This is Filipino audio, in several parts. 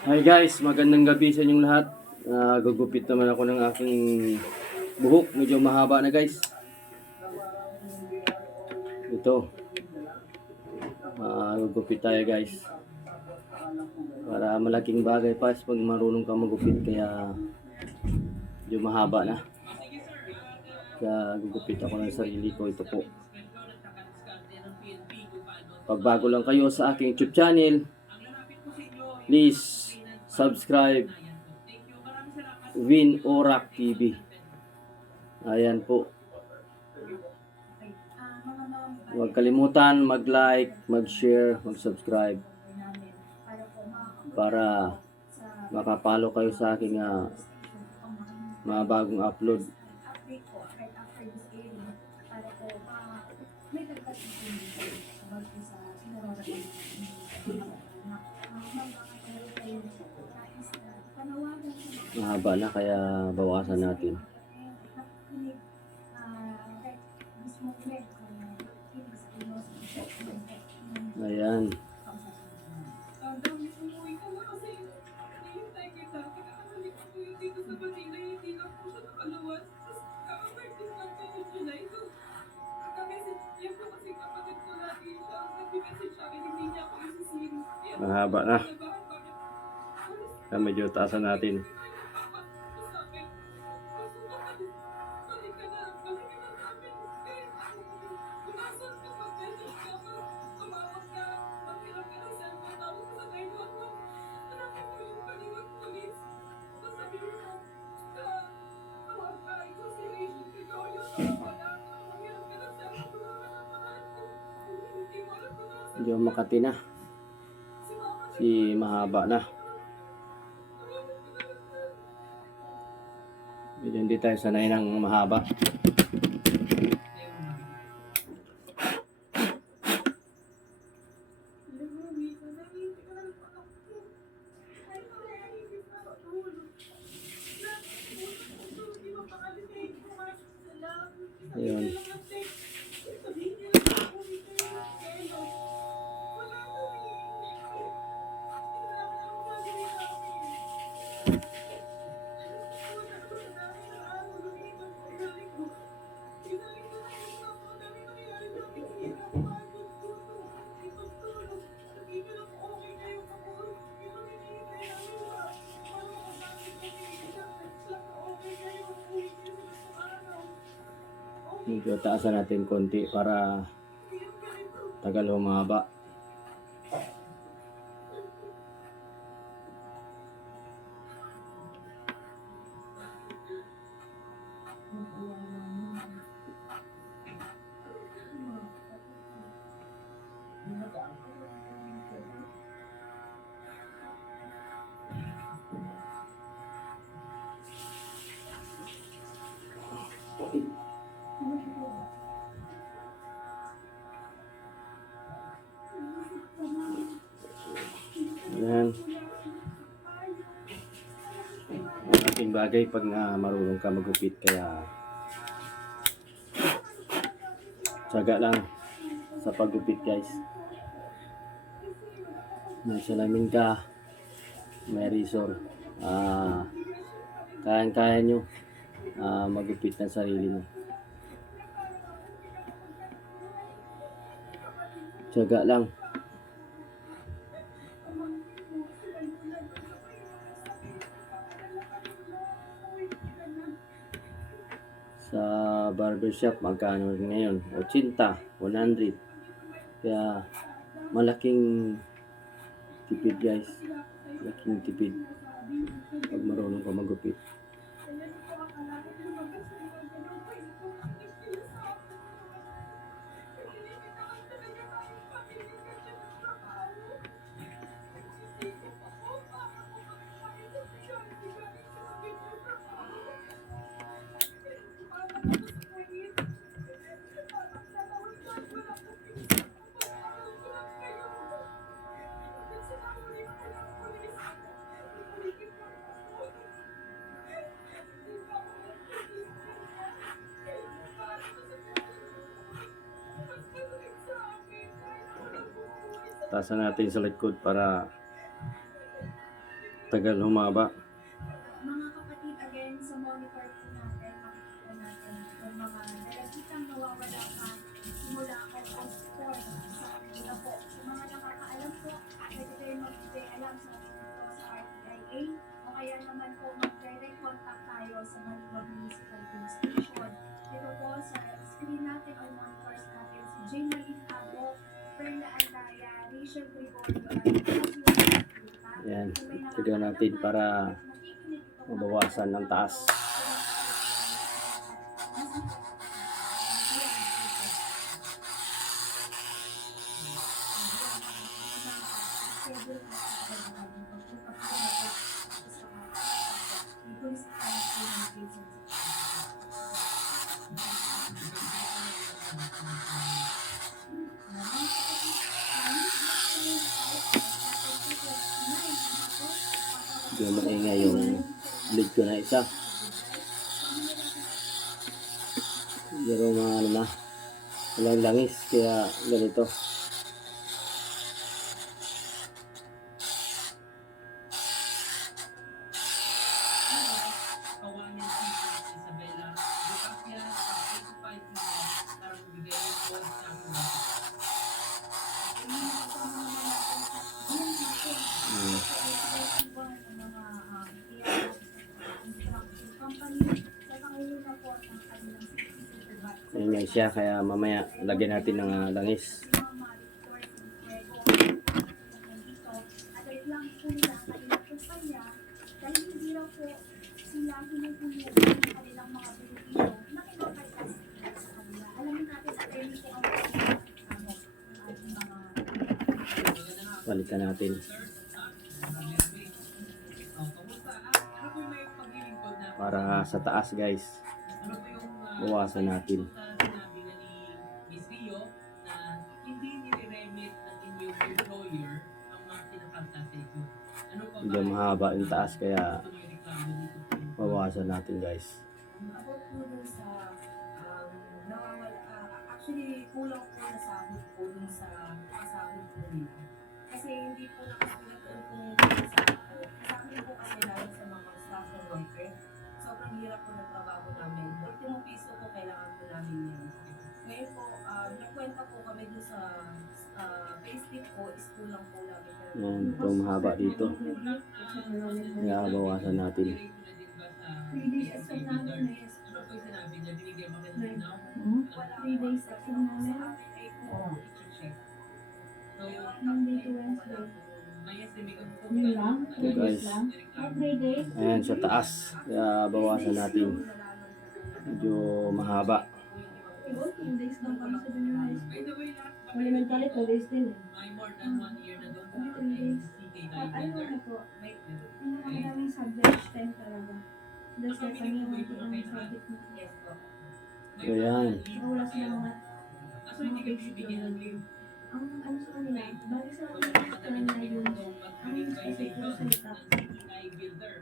Hi guys, magandang gabi sa inyong lahat. Gugupit naman ako ng aking buhok. Medyo mahaba na guys. Ito. Gugupit tayo guys. Para malaking bagay pa pag marunong ka magupit. Kaya medyo mahaba na. Kaya gugupit ako ng sarili ko. Ito po. Pag bago lang kayo sa aking YouTube channel, please subscribe Win Orak TV. Ayan po. Huwag kalimutan mag-like, mag-share, mag-subscribe para makapalo kayo sa aking mga bagong upload. Mahaba na kaya bawasan natin. Ayan. Mahaba na. Kaya medyo taasan natin. Medyo makati na. Si mahaba na. Medyo hindi tayo sanay ng mahaba. Ayun. Medyo taasan natin konti para tagal humaba. Ayan. Malaking bagay pag marunong ka magupit, kaya tiyaga lang sa paggupit guys. May salamin ka, may razor, kayang-kaya nyo magupit ng sarili mo. Tiyaga lang. Sa barbershop magkano ngayon? 80, 100. Kaya malaking tipid guys. Malaking tipid pag marunong ka magupit. Taasan natin sa likod para Tagal humaba. Mga kapatid, again, sa monitor po natin, makikita natin yung mga dalagitang nawawala pa simula August 4 sa kanila po. Sa mga nakakaalam po, pwede kayo magbigay alam sa po sa RTIA o kaya naman po mag-direct contact tayo sa Maluwag Municipal Police Station. Dito po sa screen natin o monitors natin si J. Malin Abo, Perla Andaya, Rachel Gregorio, at Yan. Tignan natin para mabawasan ng taas. Yung maingay yung lead ko na isa. Pero mga ano na, walang langis kaya ganito. Maingay siya kaya mamaya lagyan natin ng langis. Balikan natin. Para sa taas guys. Bawasan natin. Hindi mahaba yung taas kaya bawasan natin guys. About po dun sa nawawala, actually kulang po na sahod po dun sa pasahod po nila. Kasi hindi po nakasulat doon kung saan po. Sa amin po kasi lalo sa mga construction worker, sobrang hirap po ng trabaho namin. Ultimong piso po kailangan po namin yan. Ngayon po, nagkwenta po kami dun sa payslip po, is kulang po namin. Yan, ito mahaba dito. Kaya bawasan natin. 3 days exam namin na yes. 3 days exam namin. Monday to Wednesday. Yun lang? 3 days lang? 3 days? Ayan, sa taas. Kaya bawasan natin. Medyo mahaba. 2 days lang kami sa junior high school. Elementary, 2 days din eh. 3 days. Ano na po? Yung mga madaming subject, 10 talaga. That's why kami yung subject mo. Ayan. Wala sila mga basic learning. Ang ano sa kanila, bali sa kanila yun, ang essay puro salita.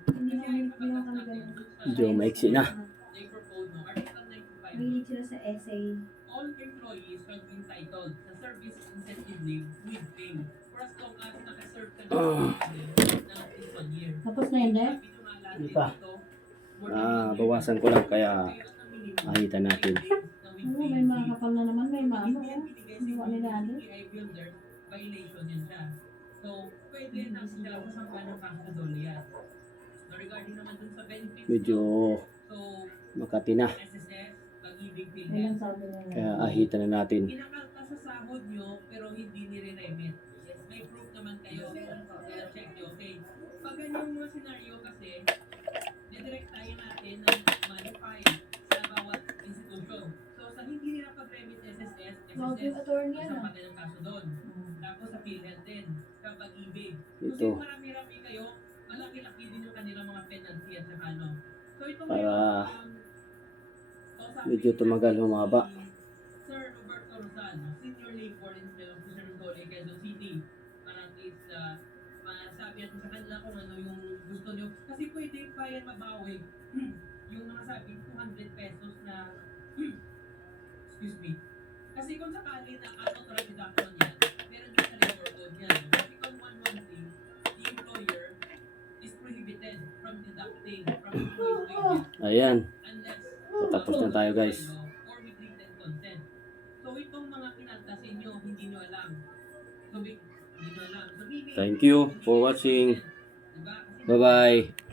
Hindi naman kami ganun. Medyo maiksi na. Mahilig sila sa essay. All employees shall be entitled sa service incentive leave with pay for as long as nakaserve ka ng at least 1 year. Tapos na yun, Dad? Hindi pa. Bawasan ko lang kaya makita natin. Oo, may mga kapal na naman, may mga ano. Hindi ko nila ano. Violation yun siya. So, pwede na sila kasampa ng kaso dole yan. Regarding naman dun sa benefits, Medyo so, makati na. SSS, pag-ibig Ilang payment, sabi nila. Kaya ahitan na natin. kinakalta sa sahod nyo, pero hindi nire-remit. Yes, may proof naman kayo. Kaya check nyo, okay? Pag ganyang mga senaryo kasi, didirect tayo natin ng money fine sa bawat institution. So, sa hindi nila pag-remit SSS, Wow, yung attorney yan isang ah. patay ng kaso doon. Tapos sa PhilHealth din, sa pag-ibig. Ito. Kasi marami-rami kayo, malaki-laki din yung kanilang mga penalty at saka ano. So, ito Para ngayon, medyo tumagal, humaba. Sir Roberto Rosal, Senior Labor Engineer of Sir Dole, Quezon City. Parang is, masabi natin sa kanila kung ano yung gusto nyo. Kasi pwede pa yan mabawi. Yung mga sabi, 200 pesos na, excuse me. Kasi kung sakali na unauthorized deduction yan, meron din sa labor code yan. Kasi kung 113, the employer is from deducting from employees' wages Ayan. unless Tapos na tayo, guys. or with written consent. So itong mga kinanta sa inyo, hindi nyo alam. So, hindi nyo alam. So, meaning, Thank you for watching. diba? Kasi Bye-bye.